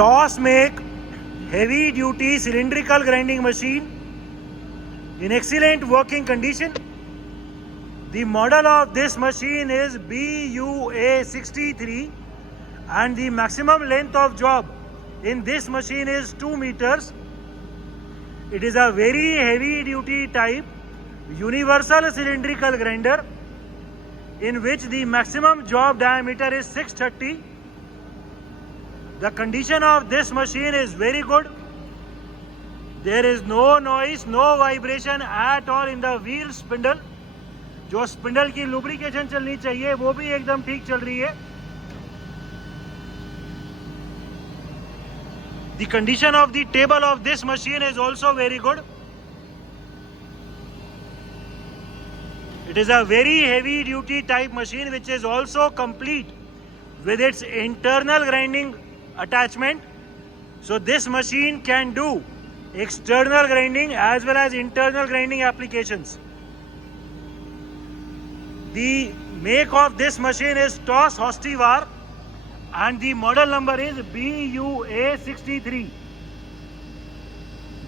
Toss make heavy duty cylindrical grinding machine in excellent working condition. The model of this machine is BUA63 and the maximum length of job in this machine is 2 meters. It is a very heavy duty type universal cylindrical grinder in which the maximum job diameter is 630. The condition of this machine is very good. There is no noise, no vibration at all in the wheel spindle. जो spindle की lubrication चलनी चाहिए वो भी एकदम ठीक चल रही है. The condition of the table of this machine is also very good. It is a very heavy duty type machine which is also complete with its internal grinding attachment. So this machine can do external grinding as well as internal grinding applications. The make of this machine is TOS Hostivar and the model number is BUA63.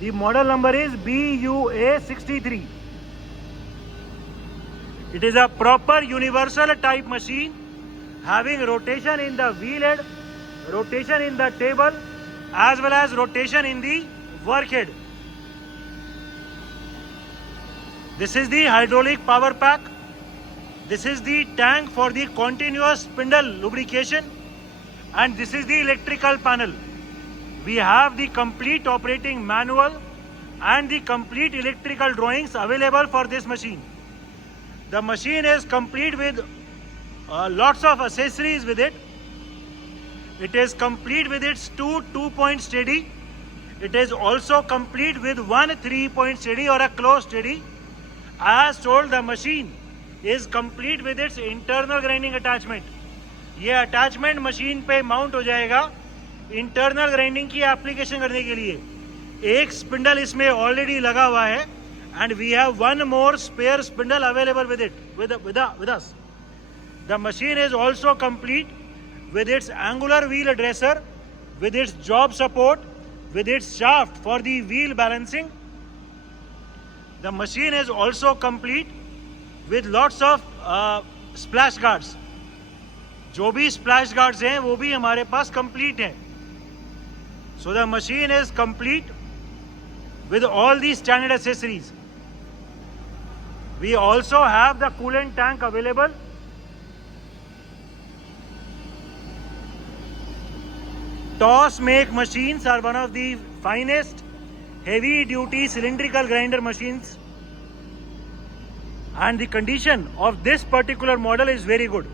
The model number is BUA63. It is a proper universal type machine having rotation in the wheel head, rotation in the table as well as rotation in the work head. This is the hydraulic power pack. This is the tank for the continuous spindle lubrication and this is the electrical panel. We have the complete operating manual and the complete electrical drawings available for this machine. The machine is complete with lots of accessories with it. It is complete with its two 2-point steady. It is also complete with one 3-point steady or a closed steady. As told, the machine is complete with its internal grinding attachment. ये attachment machine पे mount हो जाएगा internal grinding की application करने के लिए. एक spindle इसमें ऑलरेडी लगा हुआ है and we have one more spare spindle available with it with us. The machine is also complete with its angular wheel addresser, with its job support, with its shaft for the wheel balancing. The machine is also complete with lots of splash guards. जो भी splash guards हैं वो भी हमारे पास complete हैं. So the machine is complete with all these standard accessories. We also have the coolant tank available. TOS make machines are one of the finest heavy duty cylindrical grinder machines and the condition of this particular model is very good.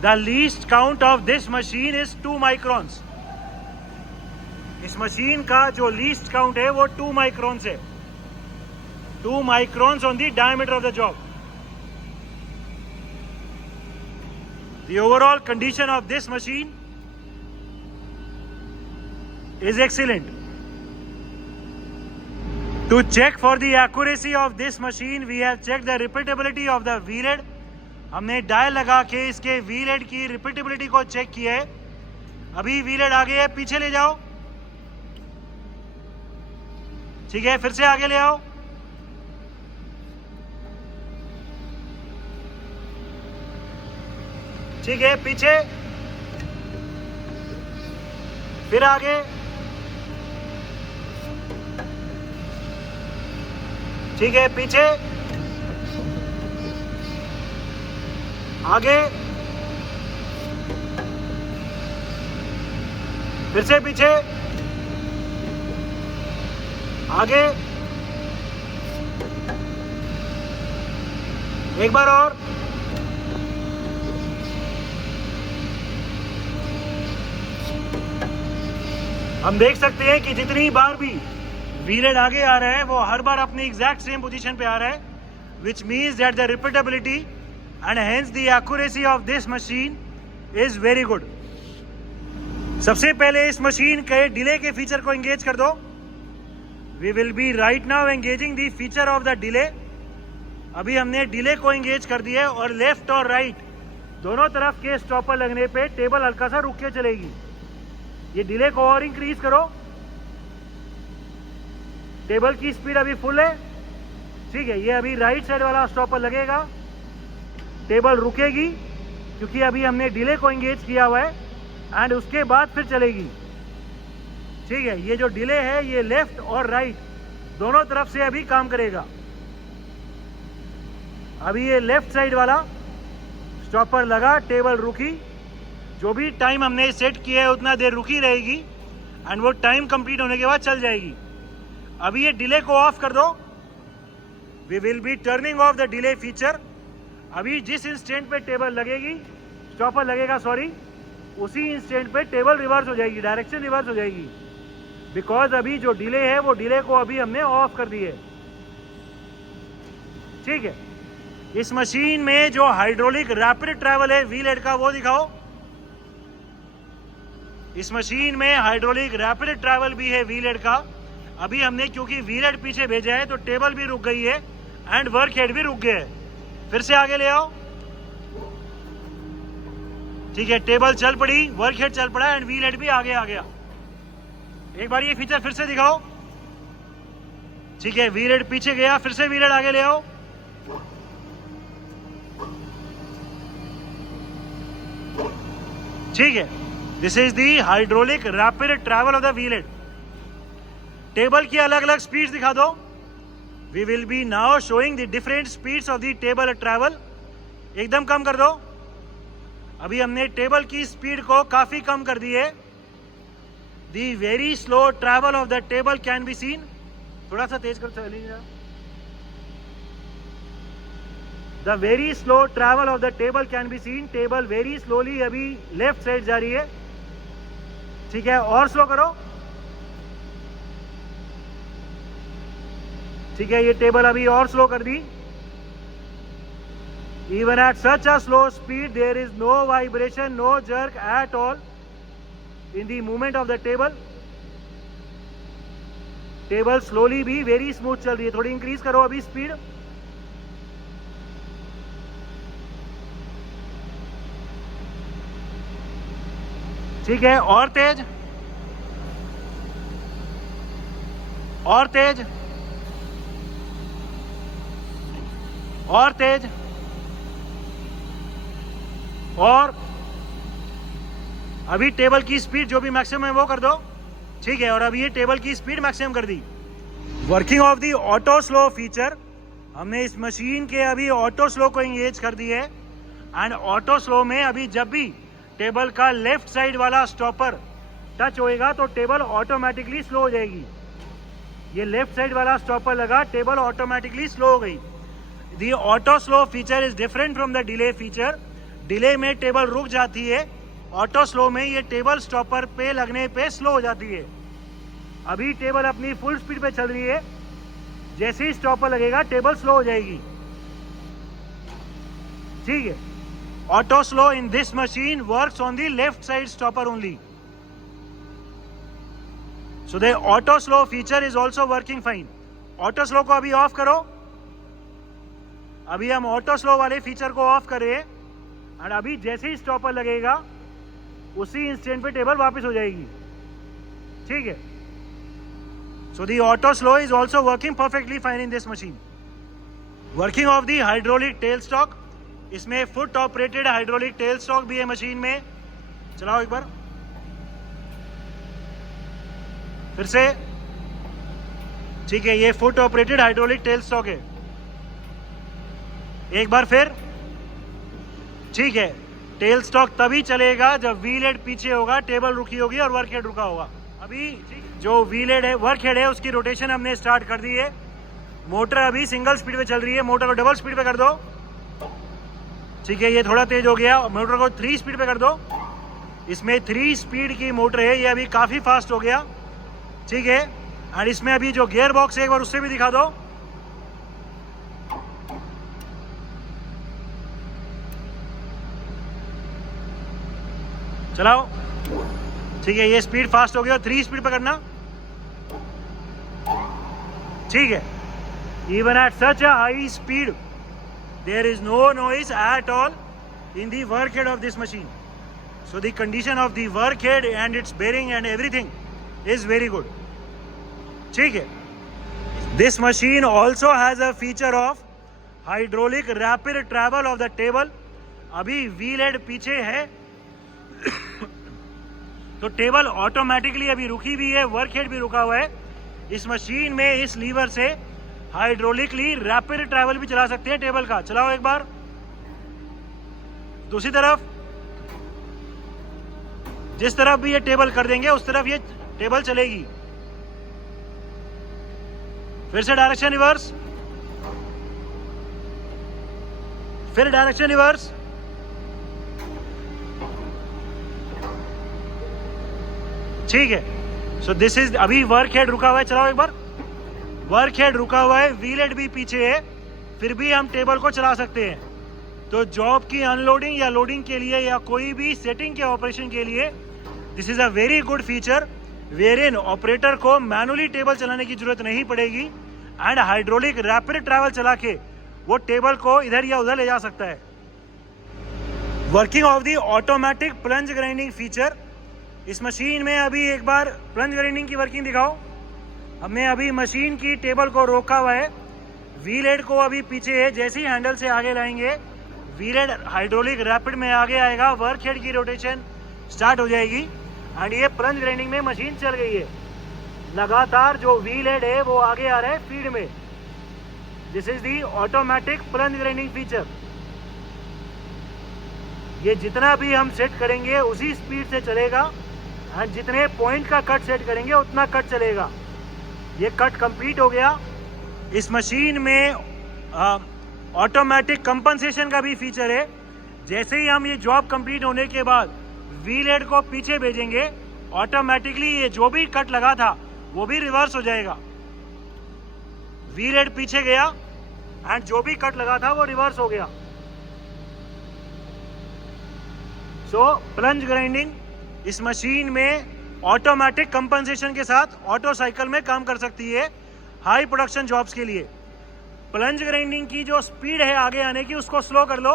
The least count of this machine is 2 microns. इस machine का जो least count है वो 2 microns है. 2 microns on the diameter of the job. The overall condition of this machine is excellent. To check for the accuracy of this machine, we have checked the repeatability of the wheel head. हमने dial लगा के इसके wheel head की repeatability को check किया है. अभी wheel head आगे है, पीछे ले जाओ. ठीक है, फिर से आगे ले आओ. ठीक है, पीछे, फिर आगे. ठीक है, पीछे, आगे, फिर से पीछे, आगे, एक बार और. हम देख सकते हैं कि जितनी बार भी व्हील हेड आगे आ रहा है वो हर बार अपनी एग्जैक्ट सेम पोजीशन पे आ रहा है, which means that the repeatability and hence the accuracy of this machine is very good. सबसे पहले इस मशीन के डिले के फीचर को एंगेज कर दो. We will be right now engaging the feature of the delay. अभी हमने डिले को एंगेज कर दिया है और लेफ्ट और राइट दोनों तरफ के स्टॉपर लगने पे टेबल हल्का सा रुक के चलेगी। ये डिले को और इंक्रीज करो। टेबल की स्पीड अभी फुल है, ठीक है। ये अभी राइट साइड वाला स्टॉपर लगेगा, टेबल रुकेगी क्योंकि अभी हमने डिले को एंगेज किया हुआ है, एंड उसके बाद फिर चलेगी, ठीक है। ये जो डिले है ये लेफ्ट और राइट दोनों तरफ से अभी काम करेगा। अभी ये लेफ्ट साइड वाला स्टॉपर लगा, टेबल रुकी, जो भी टाइम हमने सेट किया है उतना देर रुकी रहेगी, एंड वो टाइम कंप्लीट होने के बाद चल जाएगी। अभी ये डिले को ऑफ कर दो। We will be turning off the delay feature. अभी जिस इंस्टेंट पे टेबल लगेगी, स्टॉपर लगेगा सॉरी, उसी इंस्टेंट पे टेबल रिवर्स हो जाएगी, डायरेक्शन रिवर्स हो जाएगी, बिकॉज अभी जो डिले है वो डिले को अभी हमने ऑफ कर दी है, ठीक है। इस मशीन में जो हाइड्रोलिक रैपिड ट्रैवल है व्हील हेड का वो दिखाओ। इस मशीन में हाइड्रोलिक रैपिड ट्रैवल भी है व्हील हेड का। अभी हमने क्योंकि व्हील हेड पीछे भेजा है तो टेबल भी रुक गई है एंड वर्क हेड भी रुक गया है। फिर से आगे ले आओ, ठीक है। टेबल चल पड़ी, वर्क हेड चल पड़ा एंड व्हील हेड भी आगे आ गया। एक बार ये फीचर फिर से दिखाओ, ठीक है। व्हील हेड पीछे गया, फिर से व्हील हेड आगे ले आओ, ठीक है। This is the hydraulic rapid travel of the wheel head. Table की अलग अलग स्पीड्स दिखा दो। We will be now showing the different speeds of the table travel. एकदम कम कर दो। अभी हमने टेबल की स्पीड को काफी कम कर दी है। The very slow travel of the table can be scene. थोड़ा सा तेज कर चलिए। The very slow travel of the table can be scene. Table very slowly अभी लेफ्ट साइड जा रही है, ठीक है। और स्लो करो, ठीक है। ये टेबल अभी और स्लो कर दी। Even at such a slow speed there is no vibration, no jerk at all in the movement of the table. Table slowly भी वेरी स्मूथ चल रही है। थोड़ी इंक्रीज करो अभी स्पीड, ठीक है। और तेज, और तेज, और तेज, और अभी टेबल की स्पीड जो भी मैक्सिमम है वो कर दो, ठीक है। और अभी ये टेबल की स्पीड मैक्सिमम कर दी। Working of the auto slow feature. हमने इस मशीन के अभी ऑटो स्लो को एंगेज कर दी है, एंड ऑटो स्लो में अभी जब भी टेबल का लेफ्ट साइड वाला स्टॉपर टच होएगा तो टेबल ऑटोमेटिकली स्लो हो जाएगी। ये लेफ्ट साइड वाला स्टॉपर लगा, टेबल ऑटोमेटिकली स्लो हो गई। The auto slow feature is different from the delay feature. Delay में टेबल रुक जाती है, ऑटो स्लो में ये टेबल स्टॉपर पे लगने पे स्लो हो जाती है। अभी टेबल अपनी फुल स्पीड पे चल रही है, जैसे ही स्टॉपर लगेगा टेबल स्लो हो जाएगी, ठीक है। Auto slow in this machine works on the left side stopper only, so the auto slow feature is also working fine. Auto slow को अभी ऑफ करो। अभी हम ऑटो स्लो वाले फीचर को ऑफ कर रहे हैं, और अभी जैसे ही स्टॉपर लगेगा उसी इंस्टेंट पे टेबल वापस हो जाएगी, ठीक है। So the auto slow is also working perfectly fine in this machine. Working of the hydraulic tail stock. इसमें foot operated hydraulic tail stock भी है मशीन में। चलाओ एक बार फिर से, ठीक है। ये foot operated hydraulic tail stock है। एक बार फिर, ठीक है। टेल स्टॉक तभी चलेगा जब व्हील हेड पीछे होगा, टेबल रुकी होगी और वर्क हेड रुका होगा। अभी जो व्हील हेड है, वर्क हेड है, उसकी रोटेशन हमने स्टार्ट कर दी है। मोटर अभी सिंगल स्पीड पे चल रही है, मोटर को डबल स्पीड पे कर दो, ठीक है। ये थोड़ा तेज हो गया, मोटर को 3 स्पीड पे कर दो। इसमें 3 स्पीड की मोटर है, ये अभी काफी फास्ट हो गया, ठीक है। और इसमें अभी जो गियर बॉक्स है एक बार उससे भी दिखा दो। चलाओ, ठीक है। ये स्पीड फास्ट हो गया, 3 स्पीड पकड़ना, ठीक है। Even at such a high speed there is no noise at all. in the work head of this machine. So the condition of the work head and its bearing and everything is very good. ठीक है. This machine also has a feature of hydraulic rapid travel of the table. अभी wheel head पीछे है तो table automatically अभी रुकी भी है, वर्क हेड भी रुका हुआ है. इस मशीन में इस लीवर से हाइड्रोलिकली रैपिड ट्रैवल भी चला सकते हैं टेबल का. चलाओ एक बार. दूसरी तरफ जिस तरफ भी ये टेबल कर देंगे उस तरफ ये टेबल चलेगी. फिर से डायरेक्शन रिवर्स, फिर डायरेक्शन रिवर्स. ठीक है. सो दिस इज अभी वर्क हेड रुका हुआ है. चलाओ एक बार. वर्क हेड रुका हुआ है, व्हील हेड भी पीछे है, फिर भी हम टेबल को चला सकते हैं. तो जॉब की अनलोडिंग या लोडिंग के लिए या कोई भी सेटिंग के ऑपरेशन के लिए this is a very good feature where in operator को मैनुअली टेबल चलाने की जरूरत नहीं पड़ेगी एंड हाइड्रोलिक रैपिड ट्रैवल चला के वो टेबल को इधर या उधर ले जा सकता है. Working of the automatic plunge grinding feature. इस मशीन में अभी एक बार प्लंज ग्राइंडिंग की वर्किंग दिखाओ. हमने अभी मशीन की टेबल को रोका हुआ है, व्हील हेड को अभी पीछे है, जैसे ही हैंडल से आगे लाएंगे व्हील हेड हाइड्रोलिक रैपिड में आगे आएगा, वर्क हेड की रोटेशन स्टार्ट हो जाएगी एंड ये प्लंज ग्राइंडिंग में मशीन चल गई है. लगातार जो व्हील हेड है वो आगे आ रहा है फीड में. This is the automatic plunge grinding feature. ये जितना भी हम सेट करेंगे उसी स्पीड से चलेगा एंड जितने पॉइंट का कट सेट करेंगे उतना कट चलेगा. ये कट कंप्लीट हो गया. इस मशीन में ऑटोमेटिक कंपनसेशन का भी फीचर है. जैसे ही हम ये जॉब कंप्लीट होने के बाद व्हील हेड को पीछे भेजेंगे ऑटोमेटिकली ये जो भी कट लगा था वो भी रिवर्स हो जाएगा. व्हील हेड पीछे गया एंड जो भी कट लगा था वो रिवर्स हो गया. सो प्लंज ग्राइंडिंग इस मशीन में ऑटोमेटिक कंपनसेशन के साथ ऑटो साइकिल में काम कर सकती है हाई प्रोडक्शन जॉब्स के लिए. प्लंज ग्राइंडिंग की जो स्पीड है आगे आने की उसको स्लो कर लो.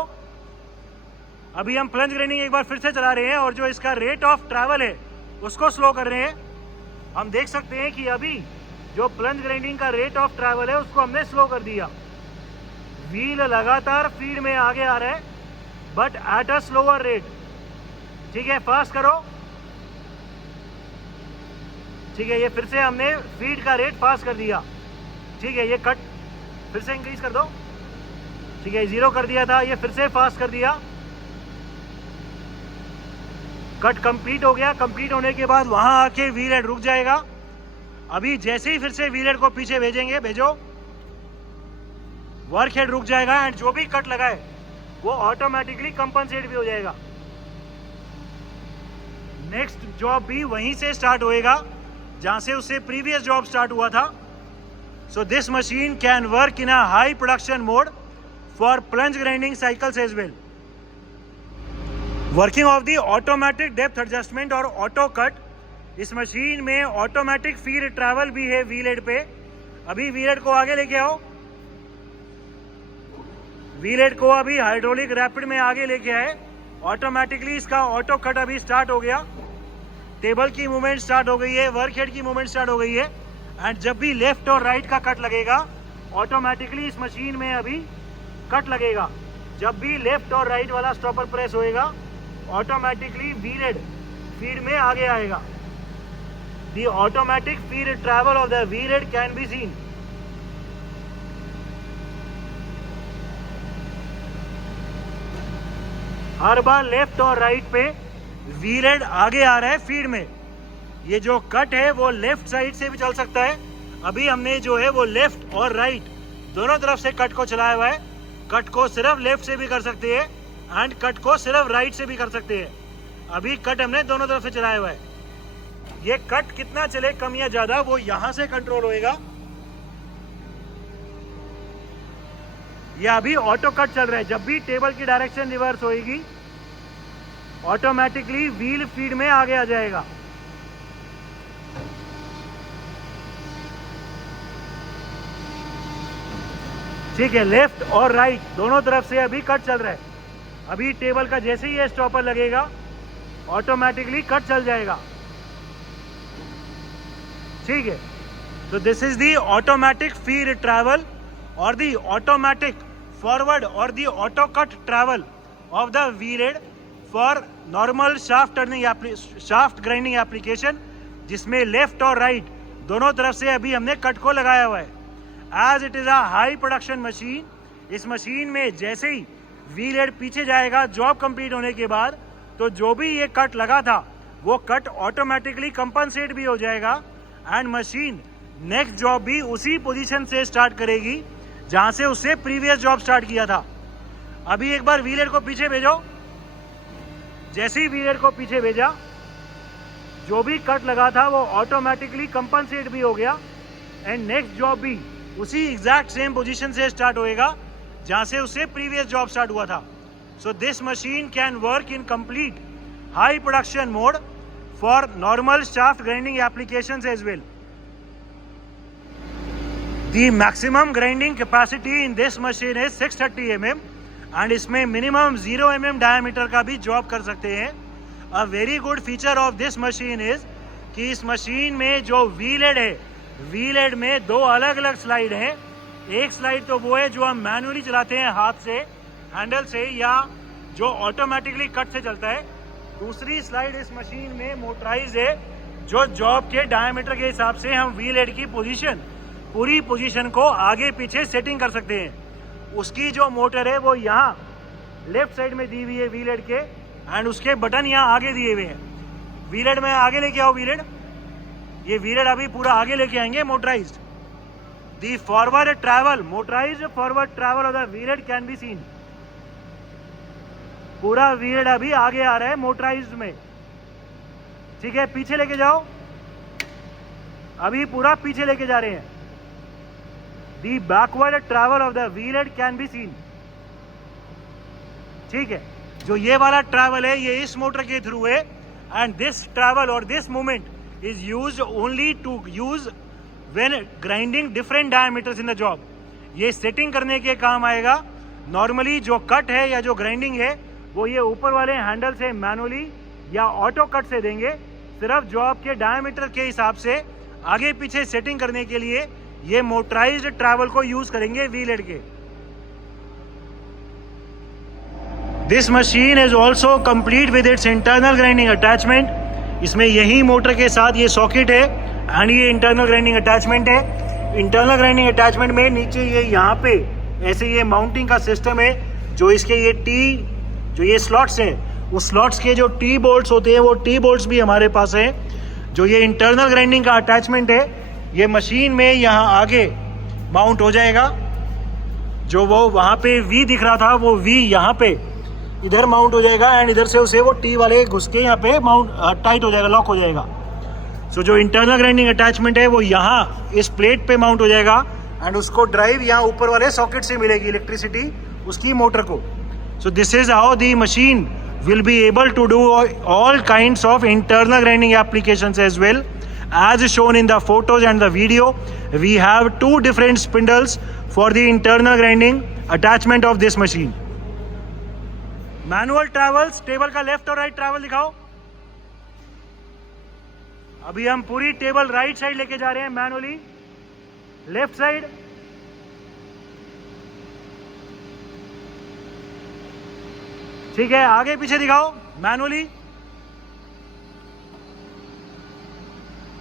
अभी हम प्लंज ग्राइंडिंग एक बार फिर से चला रहे हैं और जो इसका रेट ऑफ ट्रैवल है उसको स्लो कर रहे हैं. हम देख सकते हैं कि अभी जो प्लंज ग्राइंडिंग का रेट ऑफ ट्रैवल है उसको हमने स्लो कर दिया. व्हील लगातार फीड में आगे आ रहा है but at a slower rate. ठीक है, फास्ट करो. ठीक है, ये फिर से हमने फीड का रेट फास्ट कर दिया. ठीक है, ये कट फिर से इंक्रीज कर दो. ठीक है, 0 कर दिया था, ये फिर से फास्ट कर दिया. कट कंप्लीट हो गया. कंप्लीट होने के बाद वहां आके व्हील हेड रुक जाएगा. अभी जैसे ही फिर से व्हील हेड को पीछे भेजेंगे, भेजो, वर्क हेड रुक जाएगा एंड जो भी कट लगाए वो ऑटोमेटिकली कंपनसेट भी हो जाएगा. नेक्स्ट जॉब भी वहीं से स्टार्ट होएगा जहां से उससे प्रीवियस जॉब स्टार्ट हुआ था. So this machine can work in a high production mode for plunge grinding cycles as well. Working of the automatic depth adjustment और ऑटो कट. इस मशीन में ऑटोमेटिक फीड ट्रैवल भी है wheel head पे. अभी wheel head को आगे लेके आओ. व्हील हेड को अभी हाइड्रोलिक रैपिड में आगे लेके आए. ऑटोमेटिकली इसका ऑटो कट अभी स्टार्ट हो गया. टेबल की मूवमेंट स्टार्ट हो गई है, वर्क हेड की मूवमेंट स्टार्ट हो गई है एंड जब भी लेफ्ट और राइट का कट लगेगा ऑटोमेटिकली इस मशीन में अभी कट लगेगा. जब भी लेफ्ट और राइट वाला स्टॉपर प्रेस होएगा ऑटोमेटिकली व्हील हेड फीड में आगे आएगा. The automatic feed travel of the wheel head can be scene. Her bar left और राइट पे व्हील हेड आगे आ रहा है फीड में. ये जो कट है वो लेफ्ट साइड से भी चल सकता है. अभी हमने जो है वो लेफ्ट और राइट दोनों तरफ से कट को चलाया हुआ है. कट को सिर्फ लेफ्ट से भी कर सकते हैं एंड कट को सिर्फ राइट से भी कर सकते हैं. अभी कट हमने दोनों तरफ से चलाया हुआ है. ये कट कितना चले, कम या ज्यादा, वो यहां से कंट्रोल होएगा. ये अभी ऑटो कट चल रहा है. जब भी टेबल की डायरेक्शन रिवर्स होएगी ऑटोमेटिकली व्हील फीड में आगे आ जाएगा. ठीक है, लेफ्ट और राइट दोनों तरफ से अभी कट चल रहा है. अभी टेबल का जैसे ही ये स्टॉपर लगेगा ऑटोमेटिकली कट चल जाएगा, ठीक है। तो this is the automatic feed travel और दी ऑटोमेटिक फॉरवर्ड और the auto cut travel of the wheel for normal shaft grinding application, जिसमें लेफ्ट और राइट दोनों तरफ से अभी हमने कट को लगाया हुआ है। As it is a high production machine, इस मशीन में जैसे ही व्हील हेड पीछे जाएगा जॉब कंप्लीट होने के बाद, तो जो भी ये कट लगा था वो कट ऑटोमेटिकली कंपनसेट भी हो जाएगा एंड मशीन नेक्स्ट जॉब भी उसी पोजीशन से स्टार्ट करेगी जहां से उससे प्रीवियस जॉब स्टार्ट किया था। अभी एक बार व्हील हेड को पीछे भेजो, जैसे ही व्हील हेड को पीछे भेजा जो भी कट लगा था वो ऑटोमेटिकली कंपनसेट भी हो गया एंड नेक्स्ट जॉब भी उसी एग्जैक्ट सेम पोजीशन से स्टार्ट होएगा जहां से उससे प्रीवियस जॉब स्टार्ट हुआ था। So this machine can work in complete high production mode for normal shaft grinding applications as well. The maximum grinding capacity in this machine is 630 mm and इसमें minimum 0 mm diameter का भी job कर सकते हैं। A very good feature of this machine is कि इस machine में जो व्हील हेड है, व्हील हेड में दो अलग अलग स्लाइड हैं। एक स्लाइड तो वो है जो हम मैनुअली चलाते हैं हाथ से, हैंडल से, या जो ऑटोमेटिकली कट से चलता है। दूसरी स्लाइड इस मशीन में मोटराइज है, जो जॉब के डायमीटर के हिसाब से हम व्हील हेड की पोजीशन, पूरी पोजीशन को आगे पीछे सेटिंग कर सकते हैं। उसकी जो मोटर है वो यहाँ लेफ्ट साइड में दी हुई है व्हील हेड के, एंड उसके बटन यहाँ आगे दिए हुए हैं। व्हील हेड में आगे लेके आओ व्हील हेड, ये व्हील हेड अभी पूरा आगे लेके आएंगे motorised. The forward travel, motorised forward travel of the wheel head can be scene. पूरा व्हील हेड अभी आगे आ रहा है मोटराइज्ड में, ठीक है। पीछे लेके जाओ, अभी पूरा पीछे लेके जा रहे हैं। The backward travel of the wheel head can be seen, ठीक है। जो ये वाला ट्रैवल है ये इस मोटर के थ्रू है एंड दिस ट्रैवल और this movement is used only to use when grinding different diameters in the job. ये सेटिंग करने के काम आएगा। नॉर्मली जो कट है या जो ग्राइंडिंग है वो ये ऊपर वाले हैंडल से मैनुअली या ऑटो कट से देंगे। सिर्फ जॉब के डायमीटर के हिसाब से आगे पीछे सेटिंग करने के लिए ये मोटराइज्ड ट्रैवल को यूज करेंगे व्हील हेड के। This machine is also complete with its internal grinding attachment. इसमें यही मोटर के साथ ये सॉकेट है एंड ये इंटरनल ग्राइंडिंग अटैचमेंट है। इंटरनल ग्राइंडिंग अटैचमेंट में नीचे ये यहाँ पे ऐसे ये माउंटिंग का सिस्टम है, जो इसके ये जो ये स्लॉट्स है, उस स्लॉट्स के जो टी बोल्ट्स होते हैं वो टी बोल्ट्स भी हमारे पास है। जो ये इंटरनल ग्राइंडिंग का अटैचमेंट है ये मशीन में यहाँ आगे माउंट हो जाएगा। जो वो वहाँ पे वी दिख रहा था वो वी यहाँ पे इधर माउंट हो जाएगा एंड इधर से उसे वो टी वाले घुस के यहाँ पे माउंट टाइट हो जाएगा, लॉक हो जाएगा। सो जो इंटरनल ग्राइंडिंग अटैचमेंट है वो यहाँ इस प्लेट पे माउंट हो जाएगा एंड उसको ड्राइव यहाँ ऊपर वाले सॉकेट से मिलेगी इलेक्ट्रिसिटी उसकी मोटर को। So this is how the machine will be able to do all kinds of internal grinding applications as well. As shown in the photos and the video, we have two different spindles for the internal grinding attachment of this machine. Manual travels, table का left और right travel दिखाओ। अभी हम पूरी table right side लेके जा रहे हैं मैनुअली, लेफ्ट साइड, ठीक है। आगे पीछे दिखाओ मैनुअली।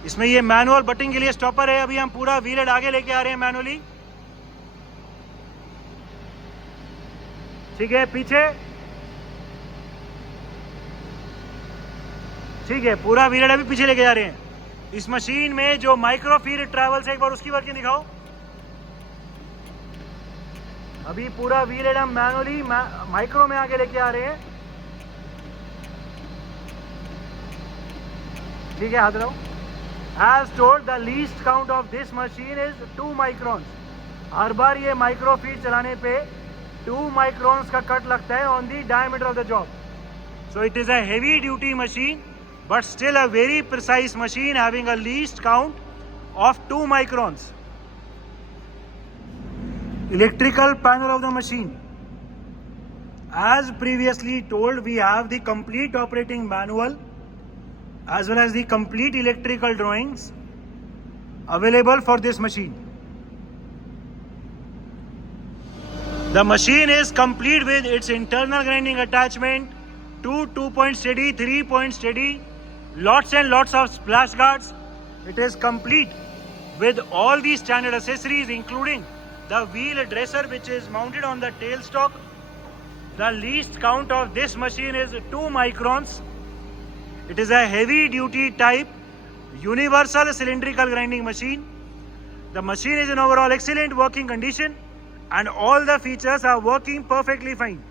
इसमें ये मैनुअल बटन के लिए स्टॉपर है। अभी हम पूरा व्हील हेड आगे लेके आ रहे हैं मैनुअली, ठीक है। पीछे, ठीक है। पूरा व्हील हेड अभी पीछे लेके जा रहे हैं। इस मशीन में जो माइक्रो फीड ट्रैवल्स है एक बार उसकी वर्किंग दिखाओ। अभी पूरा व्हील हेड हम मैनुअली माइक्रो में आगे लेके आ रहे हैं, ठीक है। हाथ रहो। As told, the least count of this machine is 2 microns. हर बार ये माइक्रो फीड चलाने पे 2 microns का कट लगता है on the diameter of the job. So it is a heavy duty machine, but still a very precise machine having a least count of 2 microns. Electrical panel of the machine. As previously told, we have the complete operating manual as well as the complete electrical drawings available for this machine. The machine is complete with its internal grinding attachment, 2-point steady, 3-point steady, lots and lots of splash guards. It is complete with all the standard accessories, including the wheel dresser which is mounted on the tailstock. The least count of this machine is 2 microns. It is a heavy duty type universal cylindrical grinding machine. The machine is in overall excellent working condition and all the features are working perfectly fine.